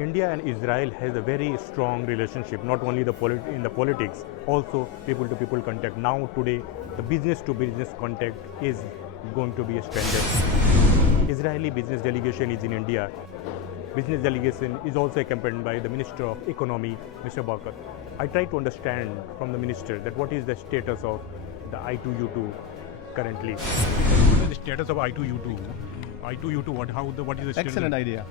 India and Israel has a very strong relationship, not only in the politics, also people-to-people contact. Now today, the business-to-business contact is going to be a standard. Israeli business delegation is in India. Business delegation is also accompanied by the Minister of Economy, Mr. Barkat. I try to understand from the Minister that what is the status of the I2U2 currently. The status of I2U2. I2U2, what is the status? Excellent idea.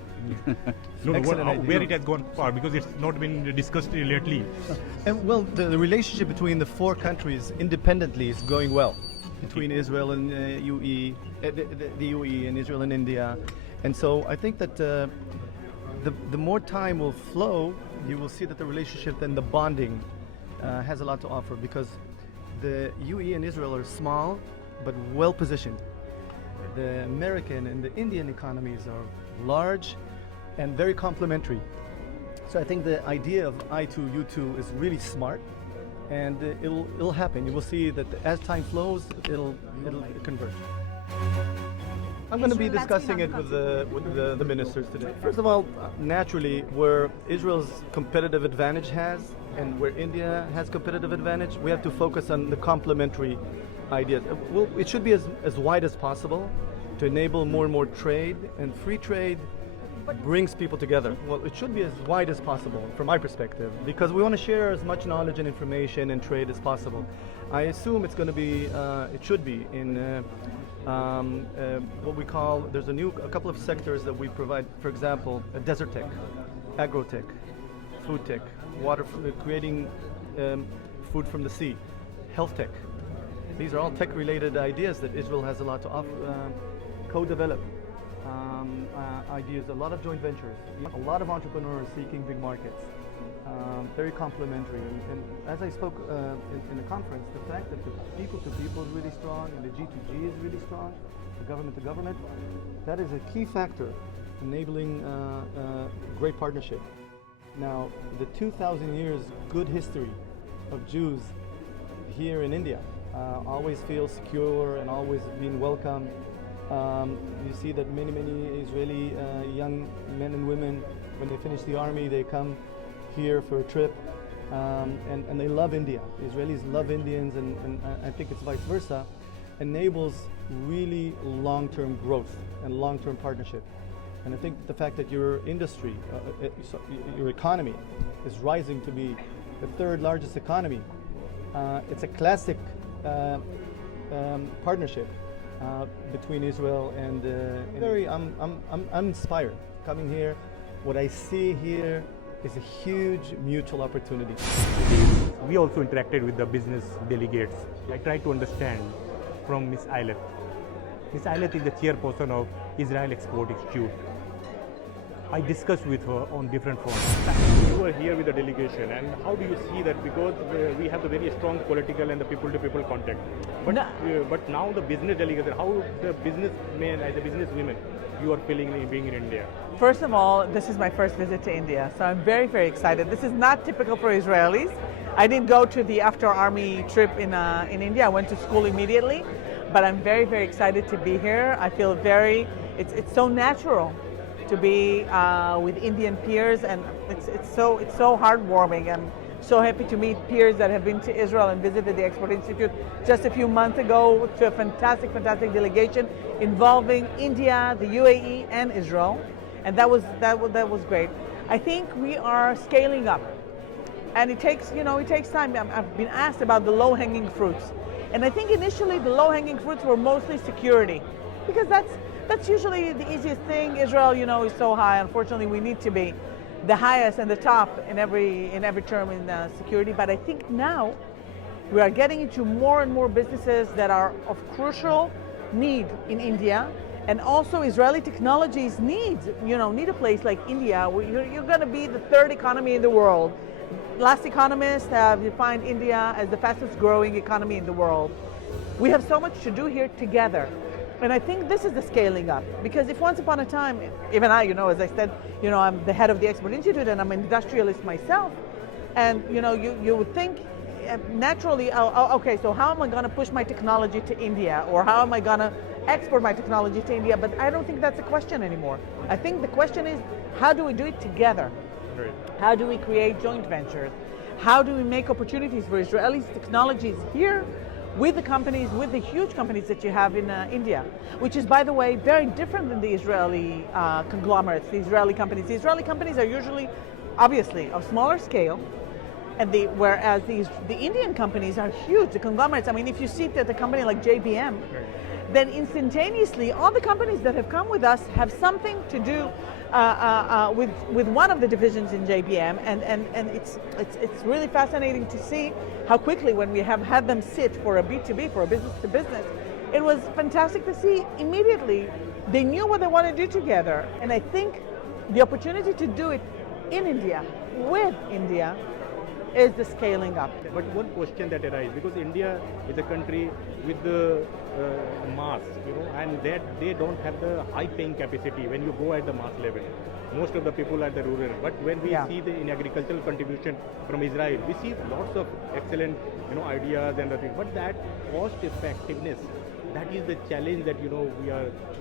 Where it has gone far, because it's not been discussed lately. And well, the relationship between the four countries independently is going well. Between Israel and the UAE and Israel and India. And so I think that the more time will flow, you will see that the relationship and the bonding has a lot to offer, because the UAE and Israel are small but well positioned. The American and the Indian economies are large and very complementary. So I think the idea of I2U2 is really smart, and it'll happen. You will see that as time flows, it'll converge. I'm going to be discussing it with the ministers today. First of all, naturally, where Israel's competitive advantage has and where India has competitive advantage, we have to focus on the complementary ideas. Well, it should be as wide as possible to enable more and more trade, and free trade brings people together. Well, it should be as wide as possible from my perspective, because we want to share as much knowledge and information and trade as possible. I assume it's going to be, it should be in what we call, there's a couple of sectors that we provide, for example, desert tech, agro-tech, food tech, water, creating food from the sea, health tech. These are all tech-related ideas that Israel has a lot to offer. Co-develop ideas, a lot of joint ventures, a lot of entrepreneurs seeking big markets, very complementary. And as I spoke in the conference, the fact that the people-to-people is really strong and the G2G is really strong, the government-to-government, that is a key factor enabling great partnership. Now, the 2,000 years good history of Jews here in India always feel secure and always being welcome. You see that many Israeli young men and women, when they finish the army, they come here for a trip, and they love India. Israelis love Indians, and I think it's vice versa. Enables really long-term growth and long-term partnership. And I think the fact that your industry, your economy, is rising to be the third largest economy, it's a classic partnership between Israel and I'm inspired coming here. What I see here is a huge mutual opportunity. We also interacted with the business delegates. I tried to understand from Ms. Aylet. Ms. Aylet is the chairperson of Israel Export Institute. I discussed with her on different fronts. You were here with the delegation, and how do you see that? Because we have the very strong political and the people-to-people contact. But now the business delegation, how the businessmen and the businesswomen you are feeling being in India? First of all, this is my first visit to India, so I'm very excited. This is not typical for Israelis. I didn't go to the after-army trip in India. I went to school immediately, but I'm very excited to be here. I feel it's so natural to be with Indian peers, and it's so heartwarming. I'm so happy to meet peers that have been to Israel and visited the Export Institute just a few months ago, to a fantastic delegation involving India, the UAE, and Israel, and that was great. I think we are scaling up, and it takes time. I've been asked about the low-hanging fruits, and I think initially the low-hanging fruits were mostly security, because that's usually the easiest thing. Israel, is so high. Unfortunately, we need to be the highest and the top in every term in security. But I think now we are getting into more and more businesses that are of crucial need in India, and also Israeli technologies need a place like India. You're going to be the third economy in the world. Last economists have defined India as the fastest growing economy in the world. We have so much to do here together. And I think this is the scaling up, because if once upon a time, even I, as I said, I'm the head of the Export Institute and I'm an industrialist myself, and you would think naturally, okay, so how am I going to push my technology to India, or how am I going to export my technology to India? But I don't think that's a question anymore. I think the question is, how do we do it together? Right. How do we create joint ventures? How do we make opportunities for Israeli technologies here with the companies, with the huge companies that you have in India, which is, by the way, very different than the Israeli conglomerates, the Israeli companies. The Israeli companies are usually, obviously, of smaller scale, and whereas the Indian companies are huge, the conglomerates. I mean, if you see that a company like JBM, then instantaneously all the companies that have come with us have something to do with one of the divisions in JBM, and it's really fascinating to see how quickly, when we have had them sit for a B2B, for a business to business, it was fantastic to see immediately they knew what they want to do together. And I think the opportunity to do it in India, with India, is the scaling up. But one question that arises, because India is a country with the mass, and that they don't have the high-paying capacity when you go at the mass level. Most of the people are the rural. But when we see in agricultural contribution from Israel, we see lots of excellent, ideas and other things. But that cost effectiveness, that is the challenge that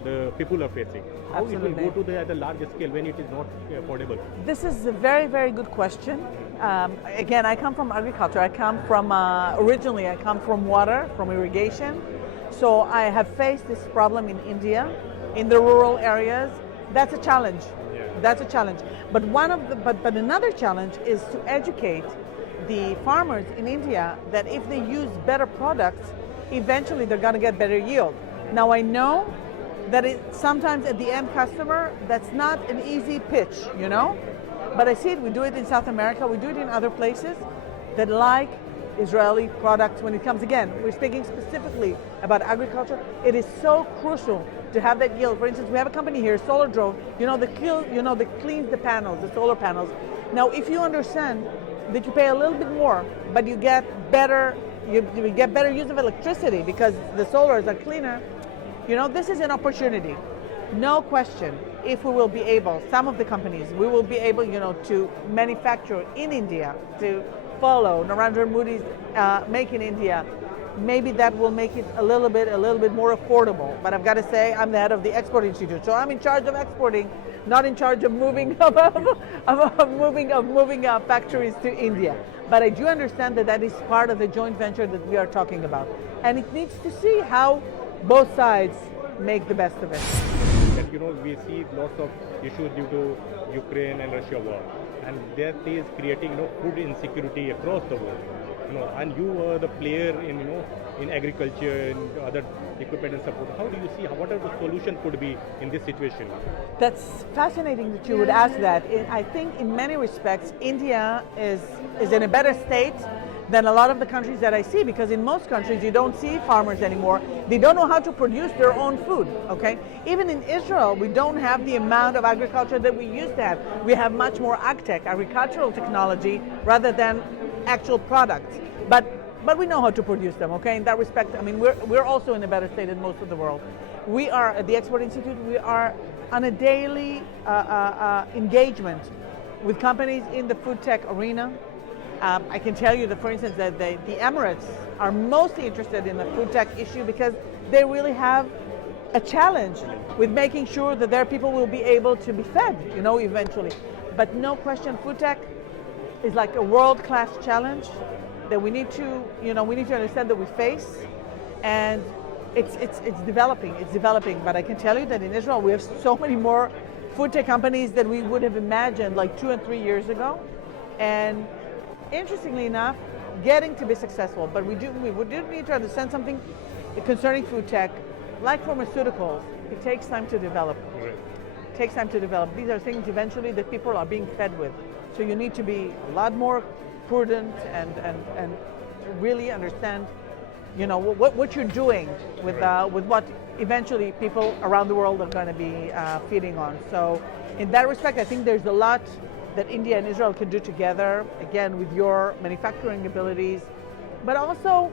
the people are facing. How Absolutely. it will go to the larger scale when it is not affordable? This is a very, very good question. Again, I come from agriculture. I come from, originally I come from water, from irrigation. So I have faced this problem in India, in the rural areas. That's a challenge. Yeah. That's a challenge. But but another challenge is to educate the farmers in India that if they use better products, eventually they're going to get better yield. Now I know that sometimes at the end customer, that's not an easy pitch, But I see it, we do it in South America, we do it in other places that like Israeli products when it comes, again, we're speaking specifically about agriculture. It is so crucial to have that yield. For instance, we have a company here, Solar Drove, that cleans the panels, the solar panels. Now, if you understand that you pay a little bit more, but you get better use of electricity because the solars are cleaner, this is an opportunity. No question, if we will be able, some of the companies, we will be able, to manufacture in India, to follow Narendra Modi's Make in India. Maybe that will make it a little bit more affordable. But I've got to say, I'm the head of the Export Institute, so I'm in charge of exporting, not in charge of moving moving factories to India. But I do understand that is part of the joint venture that we are talking about, and it needs to see how both sides make the best of it. And we see lots of issues due to Ukraine and Russia war, and that is creating food insecurity across the world. And you are the player in agriculture and other equipment and support. How do you see what are the solution could be in this situation? That's fascinating that you would ask that. I think in many respects, India is in a better state than a lot of the countries that I see, because in most countries you don't see farmers anymore. They don't know how to produce their own food, okay? Even in Israel, we don't have the amount of agriculture that we used to have. We have much more agtech, agricultural technology, rather than actual products. But we know how to produce them, okay? In that respect, I mean, we're also in a better state than most of the world. We are, at the Export Institute, we are on a daily engagement with companies in the food tech arena. I can tell you that, for instance, that the Emirates are mostly interested in the food tech issue because they really have a challenge with making sure that their people will be able to be fed, eventually. But no question, food tech is like a world-class challenge that we need to, understand that we face, and it's developing. It's developing. But I can tell you that in Israel we have so many more food tech companies that we would have imagined like 2 and 3 years ago, and interestingly enough, getting to be successful. But we do need to understand something concerning food tech, like pharmaceuticals. It takes time to develop. Right. It takes time to develop. These are things eventually that people are being fed with. So you need to be a lot more prudent and really understand, what you're doing with what eventually people around the world are going to be feeding on. So in that respect, I think there's a lot that India and Israel can do together, again, with your manufacturing abilities. But also,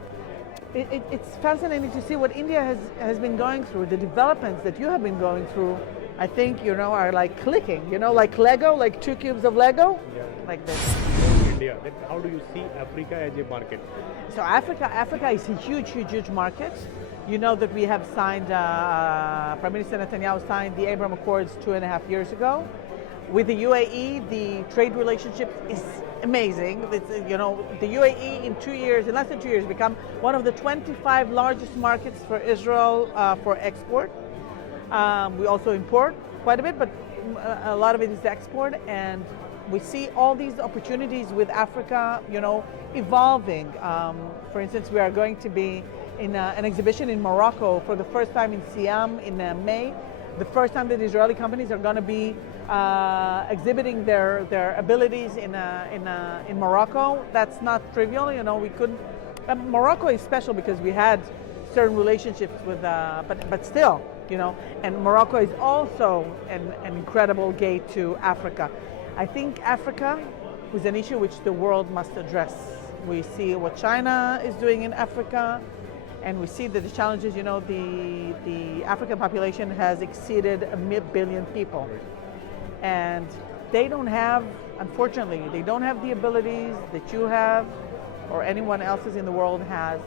it's fascinating to see what India has been going through, the developments that you have been going through, I think, are like clicking, like Lego, like 2 cubes of Lego, like this. India, how do you see Africa as a market? So Africa is a huge market. You know that we have signed, Prime Minister Netanyahu signed the Abraham Accords 2.5 years ago. With the UAE, the trade relationship is amazing. It's, the UAE in 2 years, in less than 2 years, become one of the 25 largest markets for Israel for export. We also import quite a bit, but a lot of it is export, and we see all these opportunities with Africa, evolving. For instance, we are going to be in an exhibition in Morocco for the first time in Siam in May. The first time that Israeli companies are going to be exhibiting their abilities in Morocco. That's not trivial. We couldn't. Morocco is special because we had certain relationships with, but still, And Morocco is also an incredible gate to Africa. I think Africa is an issue which the world must address. We see what China is doing in Africa, and we see that the challenges, the African population has exceeded 1 billion people. And they don't have, unfortunately, they don't have the abilities that you have or anyone else in the world has.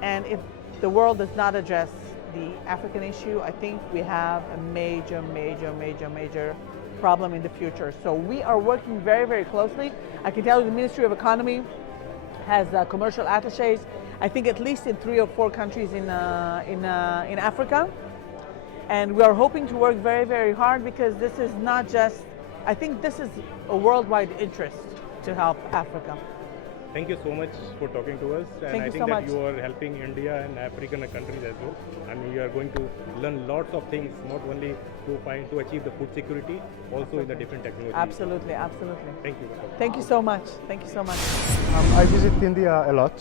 And if the world does not address the African issue, I think we have a major problem in the future. So we are working very, very closely. I can tell you the Ministry of Economy has commercial attaches, I think at least in 3 or 4 countries in Africa. And we are hoping to work very, very hard because this is not just, I think this is a worldwide interest to help Africa. Thank you so much for talking to us, and I think that you are helping India and African countries as well. And we are going to learn lots of things, not only to achieve the food security, also in the different technologies. Absolutely. Thank you. Thank you so much. I visit India a lot.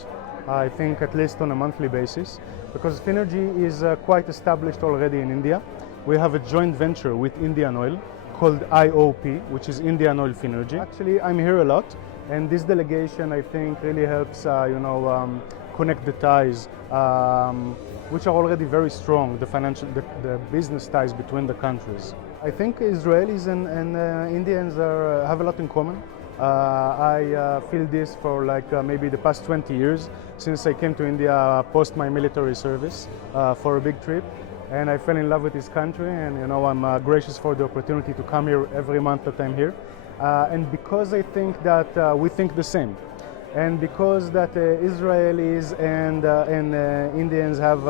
I think at least on a monthly basis, because Finergy is quite established already in India. We have a joint venture with Indian Oil called IOP, which is Indian Oil Finergy. Actually, I'm here a lot. And this delegation, I think, really helps, connect the ties, which are already very strong, the business ties between the countries. I think Israelis and Indians have a lot in common. I feel this for maybe the past 20 years, since I came to India post my military service for a big trip. And I fell in love with this country, and I'm gracious for the opportunity to come here every month that I'm here. And because I think that we think the same, and because that Israelis and Indians have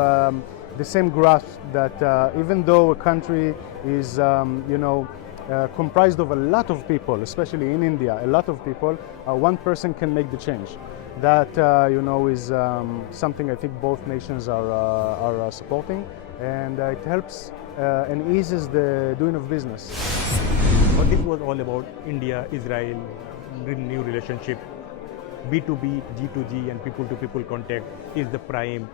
the same grasp that even though a country is comprised of a lot of people, especially in India, a lot of people, one person can make the change. That is something I think both nations are supporting, and it helps and eases the doing of business. But this was all about India-Israel new relationship. B2B, G2G and people-to-people contact is the prime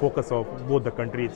focus of both the countries.